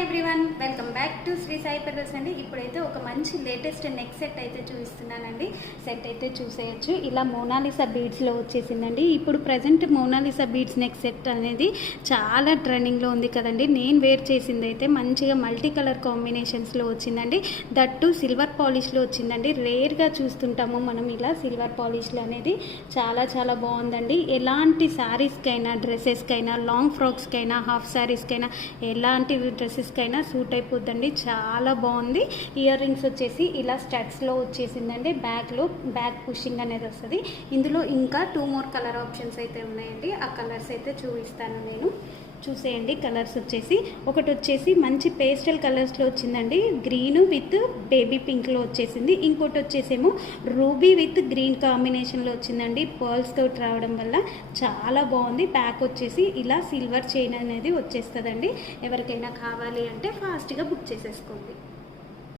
Everyone, welcome back to Shri Sai pearls అండి. ఇప్పుడైతే ఒక మంచి లేటెస్ట్ నెక్ సెట్ అయితే చూపిస్తున్నానండి. సెట్ అయితే చూసేయచ్చు. ఇలా మోనాలిసా బీడ్స్లో వచ్చేసిందండి. ఇప్పుడు present Mona Lisa beads neck set అనేది చాలా ట్రెండింగ్లో ఉంది కదండి. నేను వేర్ చేసింది అయితే మంచిగా మల్టీ కలర్ కాంబినేషన్స్లో వచ్చిందండి. దట్టు సిల్వర్ పాలిష్లో వచ్చిందండి. రేర్గా చూస్తుంటాము మనం ఇలా సిల్వర్ పాలిష్లో అనేది. చాలా చాలా బాగుందండి. ఎలాంటి శారీస్కైనా, డ్రెస్సెస్కైనా, లాంగ్ ఫ్రాక్స్కైనా, హాఫ్ శారీస్కైనా, ఎలాంటి డ్రెస్సెస్కైనా సూట్ అయిపోద్దండి. చాలా బాగుంది. ఇయర్ రింగ్స్ వచ్చేసి ఇలా స్టడ్స్లో వచ్చేసిందండి. బ్యాక్ పుషింగ్ అనేది వస్తుంది. ఇందులో ఇంకా 2 more కలర్ ఆప్షన్స్ అయితే ఉన్నాయండి. ఆ కలర్స్ అయితే చూపిస్తాను నేను. చూసేయండి. కలర్స్ వచ్చేసి ఒకటి వచ్చేసి మంచి పేస్టల్ కలర్స్లో వచ్చిందండి. గ్రీన్ విత్ బేబీ పింక్లో వచ్చేసింది. ఇంకోటి వచ్చేసేమో రూబీ విత్ గ్రీన్ కాంబినేషన్లో వచ్చిందండి. పర్ల్స్ తోటి రావడం వల్ల చాలా బాగుంది. బ్యాక్ వచ్చేసి ఇలా సిల్వర్ చైన్ అనేది వచ్చేస్తుందండి. ఎవరికైనా కావాలి అంటే ఫాస్ట్గా బుక్ చేసేసుకోండి.